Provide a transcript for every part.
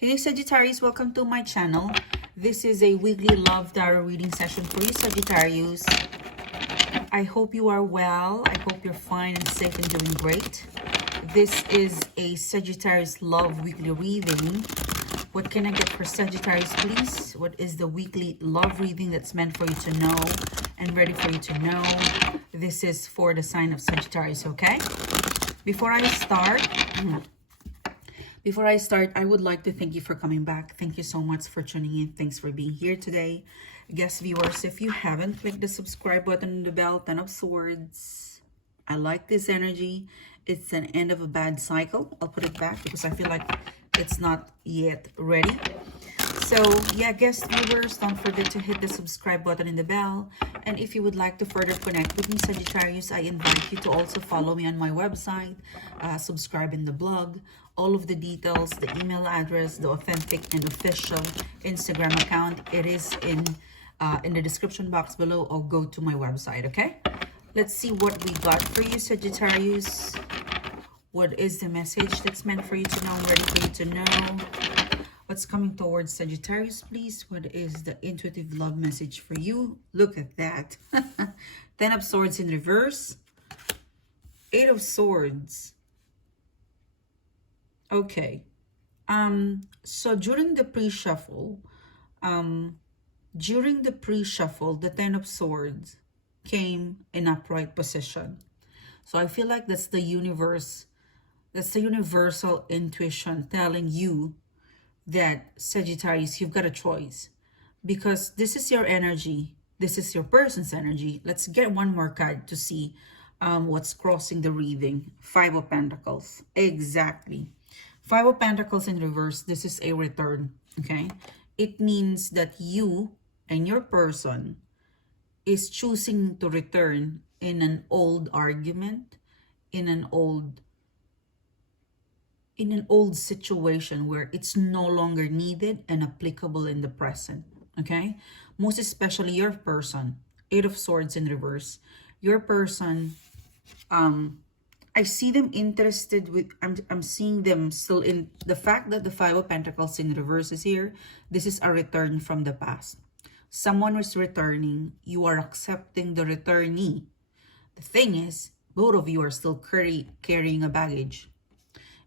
Hey Sagittarius, welcome to my channel. This is a weekly love tarot reading session for you Sagittarius. I hope you are well. I hope you're fine and safe and doing great. This is a Sagittarius love weekly reading. What can I get for Sagittarius, please? What is the weekly love reading that's meant for you to know and ready for you to know? This is for the sign of Sagittarius, okay? Before I start, I would like to thank you for coming back. Thank you so much for tuning in. Thanks for being here today. Guest viewers, if you haven't clicked the subscribe button and the bell, 10 of swords. I like this energy. It's an end of a bad cycle. I'll put it back because I feel like it's not yet ready. So yeah, guest viewers, don't forget to hit the subscribe button and the bell. And if you would like to further connect with me, Sagittarius, I invite you to also follow me on my website, subscribe in the blog, all of the details, the email address, the authentic and official Instagram account. It is in the description box below, or go to my website, okay? Let's see what we got for you, Sagittarius. What is the message that's meant for you to know, ready for you to know? What's coming towards Sagittarius, please? What is the intuitive love message for you? Look at that. 10 of Swords in reverse. 8 of Swords. Okay. So during the pre-shuffle, the 10 of Swords came in upright position. So I feel like that's the universe, that's the universal intuition telling you that Sagittarius, you've got a choice, because this is your energy. This is your person's energy. Let's get one more card to see what's crossing the reading. 5 of Pentacles. Exactly. 5 of Pentacles in reverse. This is a return. Okay. It means that you and your person is choosing to return in an old argument, in an old situation where it's no longer needed and applicable in the present, okay? Most especially your person, 8 of Swords in reverse. Your person, I see them interested with, I'm seeing them still in the fact that the 5 of Pentacles in reverse is here. This is a return from the past. Someone is returning. You are accepting the returnee. The thing is, both of you are still carrying a baggage.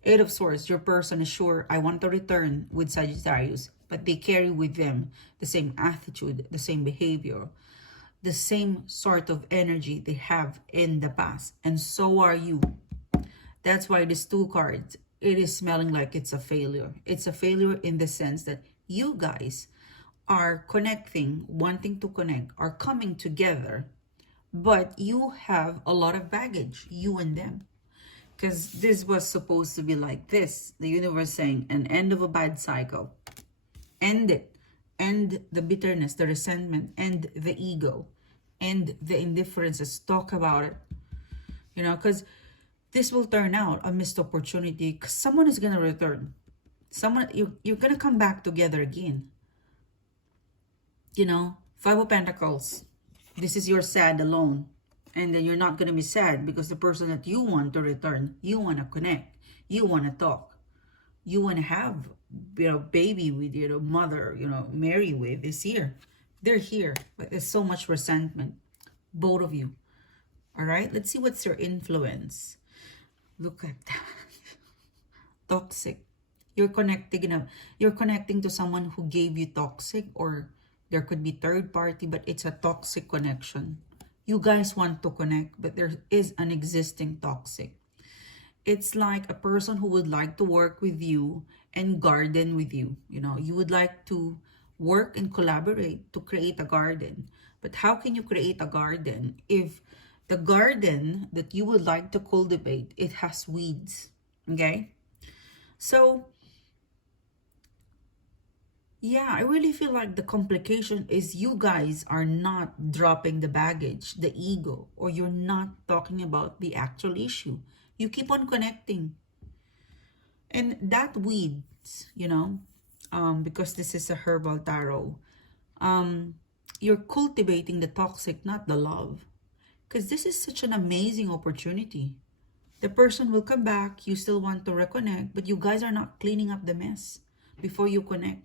8 of Swords, your person is sure, I want to return with Sagittarius, but they carry with them the same attitude, the same behavior, the same sort of energy they have in the past. And so are you. That's why these 2 cards, it is smelling like it's a failure. It's a failure in the sense that you guys are connecting, wanting to connect, are coming together, but you have a lot of baggage, you and them. Because this was supposed to be like this. The universe saying an end of a bad cycle. End it. End the bitterness, the resentment, end the ego, end the indifferences. Talk about it. You know, because this will turn out a missed opportunity, because someone is going to return. You're going to come back together again. You know, 5 of Pentacles. This is your sad alone. And then you're not going to be sad because the person that you want to return, you want to connect, you want to talk, you want to have, baby with your mother, marry with, is here. They're here, but there's so much resentment, both of you. All right, let's see what's your influence. Look at that. Toxic. You're connecting to someone who gave you toxic, or there could be third party, but it's a toxic connection. You guys want to connect, but there is an existing toxic. It's like a person who would like to work with you and garden with you. You would like to work and collaborate to create a garden. But how can you create a garden if the garden that you would like to cultivate, it has weeds, okay? So yeah, I really feel like the complication is you guys are not dropping the baggage, the ego, or you're not talking about the actual issue. You keep on connecting. And that weeds, because this is a herbal tarot, you're cultivating the toxic, not the love. Because this is such an amazing opportunity. The person will come back, you still want to reconnect, but you guys are not cleaning up the mess. before you connect.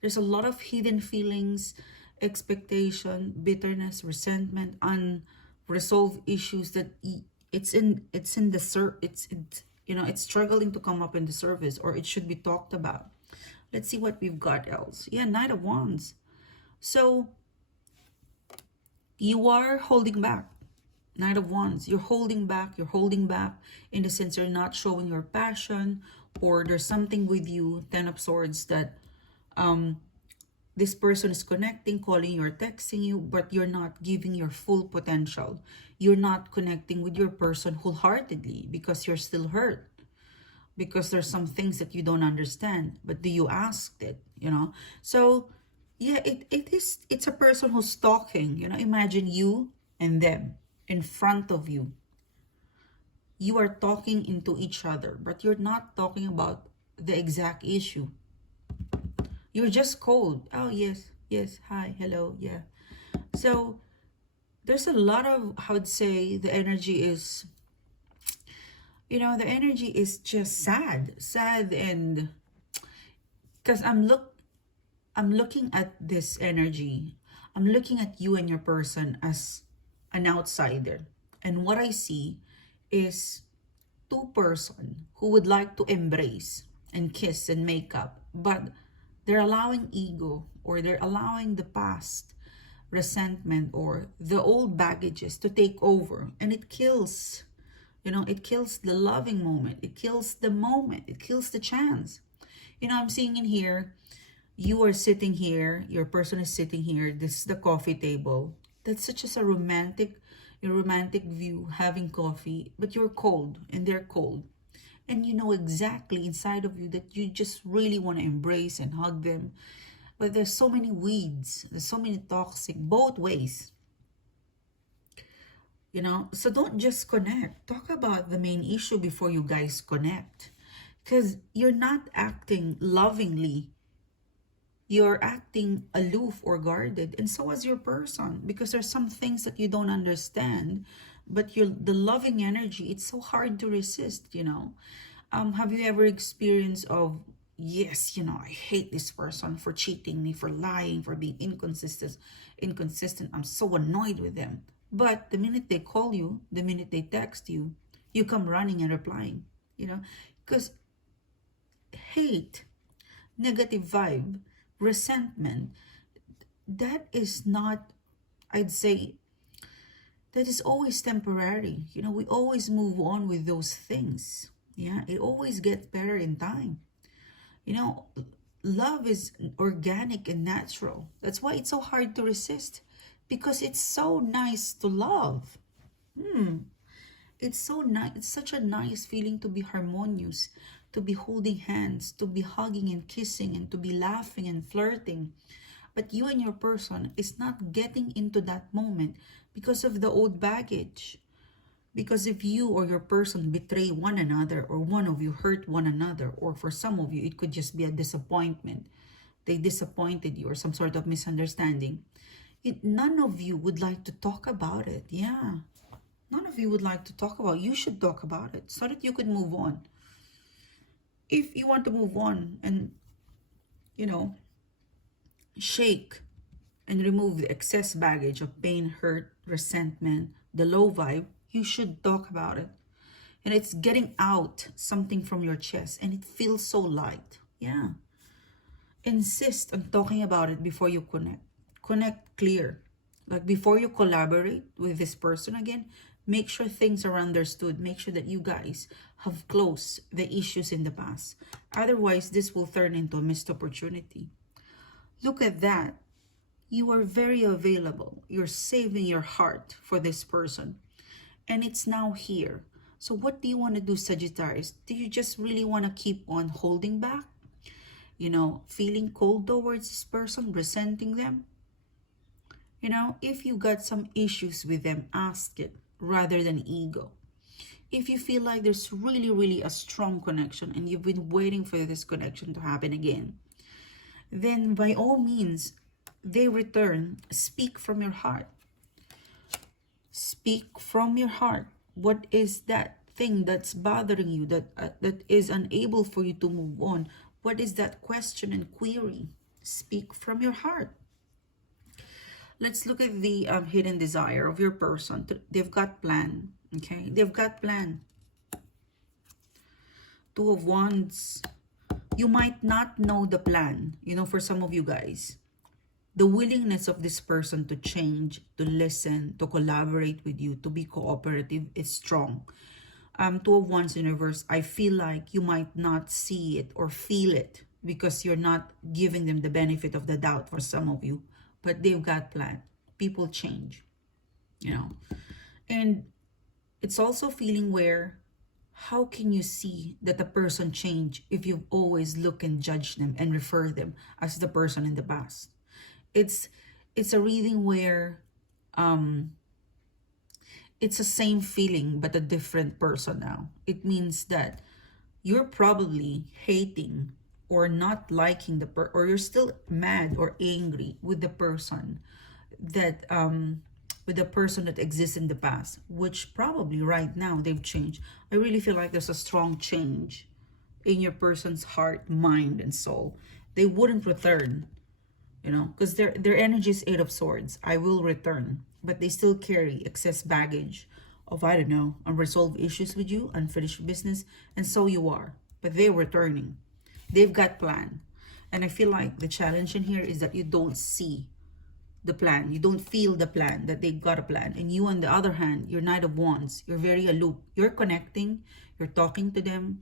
There's a lot of hidden feelings, expectation, bitterness, resentment, unresolved issues that it's in the it's you know, it's struggling to come up in the surface, or it should be talked about. Let's see what we've got else. Yeah, Knight of Wands. So you are holding back. Knight of Wands, you're holding back. You're holding back in the sense you're not showing your passion, or there's something with you, Ten of Swords, that this person is connecting, calling you or texting you, but you're not giving your full potential. You're not connecting with your person wholeheartedly because you're still hurt, because there's some things that you don't understand. But do you ask it, you know? So yeah, it's a person who's talking, you know. Imagine you and them in front of you. You are talking into each other, but you're not talking about the exact issue. You're just cold. Oh, yes, yes, hi, hello, yeah. So there's a lot of, I would say, the energy is, you know, the energy is just sad. And because I'm looking at this energy. I'm looking at you and your person as an outsider. And what I see is two person who would like to embrace and kiss and make up, but they're allowing ego, or they're allowing the past resentment or the old baggages to take over, and it kills, you know, it kills the loving moment, it kills the moment, it kills the chance. You know, I'm seeing in here, you are sitting here, your person is sitting here, this is the coffee table. That's such as a romantic view, having coffee, but you're cold and they're cold. And you know exactly inside of you that you just really want to embrace and hug them. But there's so many weeds, there's so many toxic, both ways. You know, so don't just connect. Talk about the main issue before you guys connect. Because you're not acting lovingly. You're acting aloof or guarded. And so is your person. Because there's some things that you don't understand. But the loving energy, it's so hard to resist, you know. Have you ever experienced of, yes, you know, I hate this person for cheating me, for lying, for being inconsistent. I'm so annoyed with them. But the minute they call you, the minute they text you, you come running and replying, you know, because hate, negative vibe, resentment, that is not, I'd say, that is always temporary. You know, we always move on with those things. Yeah, it always gets better in time. You know, love is organic and natural. That's why it's so hard to resist, because it's so nice to love. It's so nice. It's such a nice feeling to be harmonious, to be holding hands, to be hugging and kissing, and to be laughing and flirting. But you and your person is not getting into that moment because of the old baggage. Because if you or your person betray one another, or one of you hurt one another, or for some of you, it could just be a disappointment. They disappointed you, or some sort of misunderstanding. None of you would like to talk about it. Yeah. None of you would like to talk about it. You should talk about it so that you could move on. If you want to move on and, you know, shake and remove the excess baggage of pain, hurt, resentment, the low vibe, you should talk about it. And it's getting out something from your chest, and it feels so light. Yeah. Insist on talking about it before you connect. Connect clear. Like before you collaborate with this person again, make sure things are understood. Make sure that you guys have closed the issues in the past. Otherwise, this will turn into a missed opportunity. Look at that. You are very available. You're saving your heart for this person. And it's now here. So what do you want to do, Sagittarius? Do you just really want to keep on holding back? You know, feeling cold towards this person, resenting them? You know, if you got some issues with them, ask it rather than ego. If you feel like there's really a strong connection and you've been waiting for this connection to happen again, then by all means, they return. Speak from your heart. Speak from your heart. What is that thing that's bothering you, that is unable for you to move on? What is that question and query? Speak from your heart. Let's look at the hidden desire of your person. They've got plan, okay? They've got plan. Two of Wands. You might not know the plan, you know, for some of you guys. The willingness of this person to change, to listen, to collaborate with you, to be cooperative is strong. Two of Wands in reverse, I feel like you might not see it or feel it because you're not giving them the benefit of the doubt for some of you. But they've got plan. People change, you know. And it's also feeling where, how can you see that a person change if you've always look and judge them and refer them as the person in the past? It's a reading where it's the same feeling but a different person now. It means that you're probably hating or not liking or you're still mad or angry with the person that exists in the past, which probably right now they've changed. I really feel like there's a strong change in your person's heart, mind, and soul. They wouldn't return, you know, because their energy is 8 of Swords. I will return, but they still carry excess baggage of, I don't know, unresolved issues with you, unfinished business, and so you are. But they're returning. They've got plan. And I feel like the challenge in here is that you don't see the plan. You don't feel the plan, that they've got a plan. And you, on the other hand, you're Knight of Wands. You're very aloof. You're connecting. You're talking to them.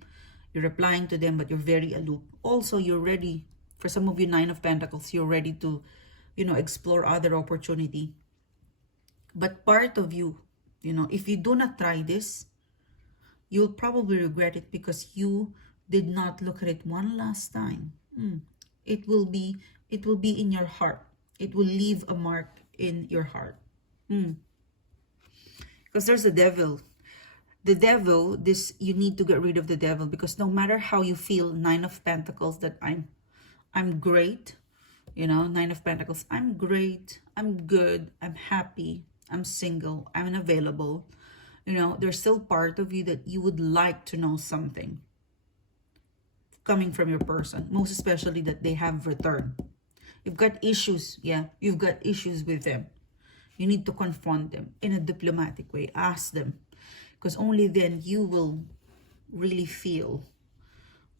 You're replying to them, but you're very aloof. Also, you're ready. For some of you, 9 of Pentacles, you're ready to, you know, explore other opportunity. But part of you, you know, if you do not try this, you'll probably regret it because you did not look at it one last time. It will be in your heart. It will leave a mark in your heart. Because there's a devil. The devil, you need to get rid of the devil, because no matter how you feel, 9 of Pentacles, that I'm great, you know, 9 of Pentacles, I'm great, I'm good, I'm happy, I'm single, I'm unavailable. You know, there's still part of you that you would like to know something coming from your person, most especially that they have returned. You've got issues, yeah, you've got issues with them. You need to confront them in a diplomatic way. Ask them, because only then you will really feel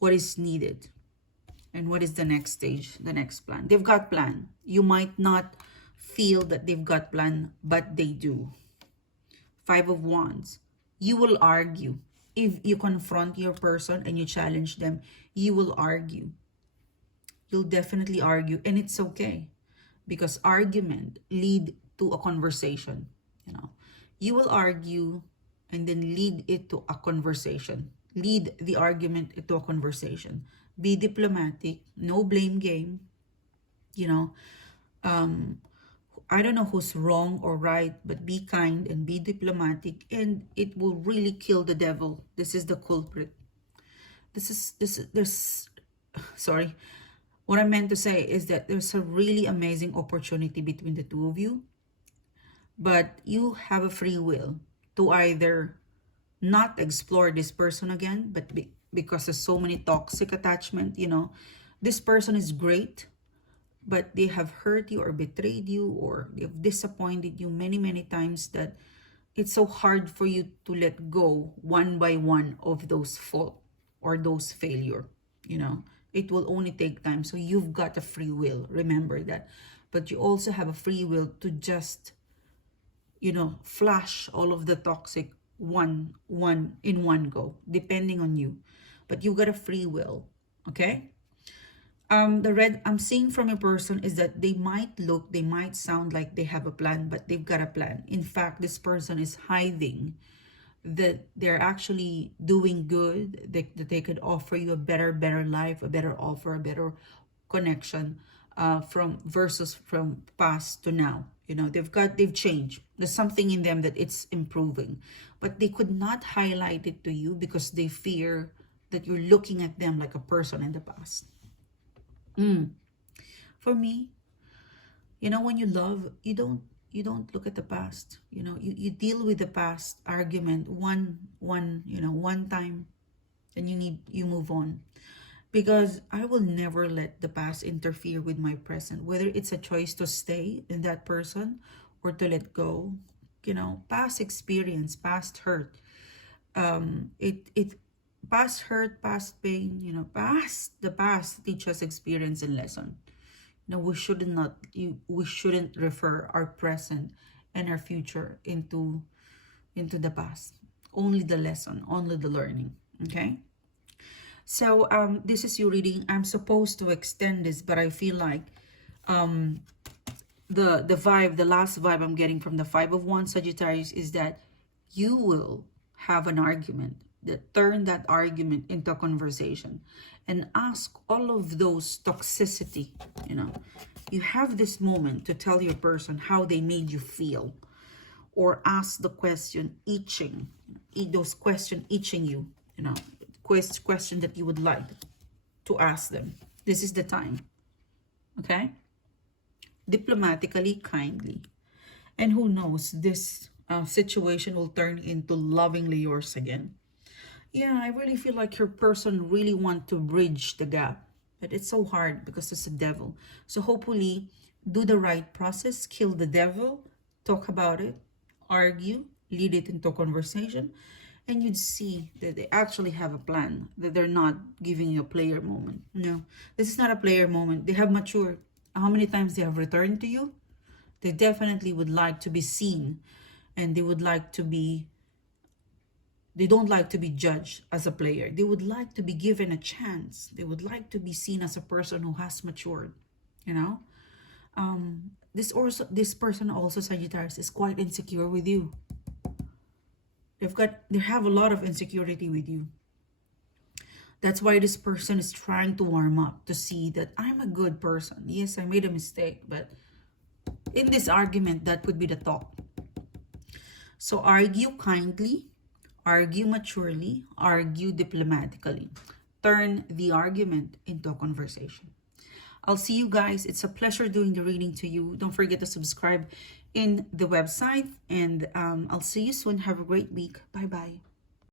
what is needed and what is the next stage, the next plan. They've got plan. You might not feel that they've got plan, but they do. 5 of Wands. You will argue. If you confront your person and you challenge them, you will argue. You'll definitely argue, and it's okay, because argument lead to a conversation. You know, you will argue and then lead it to a conversation. Lead the argument into a conversation. Be diplomatic, no blame game. You know, I don't know who's wrong or right, but be kind and be diplomatic, and it will really kill the devil. This is the culprit. Sorry. What I meant to say is that there's a really amazing opportunity between the two of you, but you have a free will to either not explore this person again, but because there's so many toxic attachment, you know, this person is great, but they have hurt you or betrayed you, or they've disappointed you many, many times, that it's so hard for you to let go one by one of those fault or those failure, you know. It will only take time. So you've got a free will. Remember that. But you also have a free will to just, you know, flash all of the toxic one in one go, depending on you. But you've got a free will. Okay? The red I'm seeing from a person is that they might sound like they have a plan, but they've got a plan. In fact, this person is hiding that they're actually doing good, that they could offer you a better life, a better offer, a better connection from past to now. You know, they've changed. There's something in them that it's improving, but they could not highlight it to you because they fear that you're looking at them like a person in the past. For me, you know, when you love, you don't look at the past. You know, you deal with the past argument one time, and you move on. because I will never let the past interfere with my present, whether it's a choice to stay in that person or to let go. You know, past experience, past hurt, it past hurt, past pain, you know, the past teaches experience and lesson. No, we shouldn't refer our present and our future into the past. Only the lesson, only the learning. Okay. So this is your reading. I'm supposed to extend this, but I feel like the vibe, the last vibe I'm getting from the Five of Wands, Sagittarius, is that you will have an argument, that turn that argument into a conversation and ask all of those toxicity. You know, you have this moment to tell your person how they made you feel, or ask the question itching, those questions itching you, you know, question that you would like to ask them. This is the time. Okay. Diplomatically, kindly. And who knows, this situation will turn into lovingly yours again. Yeah, I really feel like your person really want to bridge the gap, but it's so hard because it's a devil. So hopefully do the right process, kill the devil, talk about it, argue, lead it into conversation, and you'd see that they actually have a plan, that they're not giving you a player moment. No, this is not a player moment. They have matured. How many times they have returned to you? They definitely would like to be seen, and they would like to be, they don't like to be judged as a player. They would like to be given a chance. They would like to be seen as a person who has matured, you know? This person also, Sagittarius, is quite insecure with you. They have a lot of insecurity with you. That's why this person is trying to warm up, to see that I'm a good person. Yes, I made a mistake, but in this argument, that would be the talk. So argue kindly, argue maturely, argue diplomatically. Turn the argument into a conversation. I'll see you guys. It's a pleasure doing the reading to you. Don't forget to subscribe in the website, and I'll see you soon. Have a great week. Bye-bye.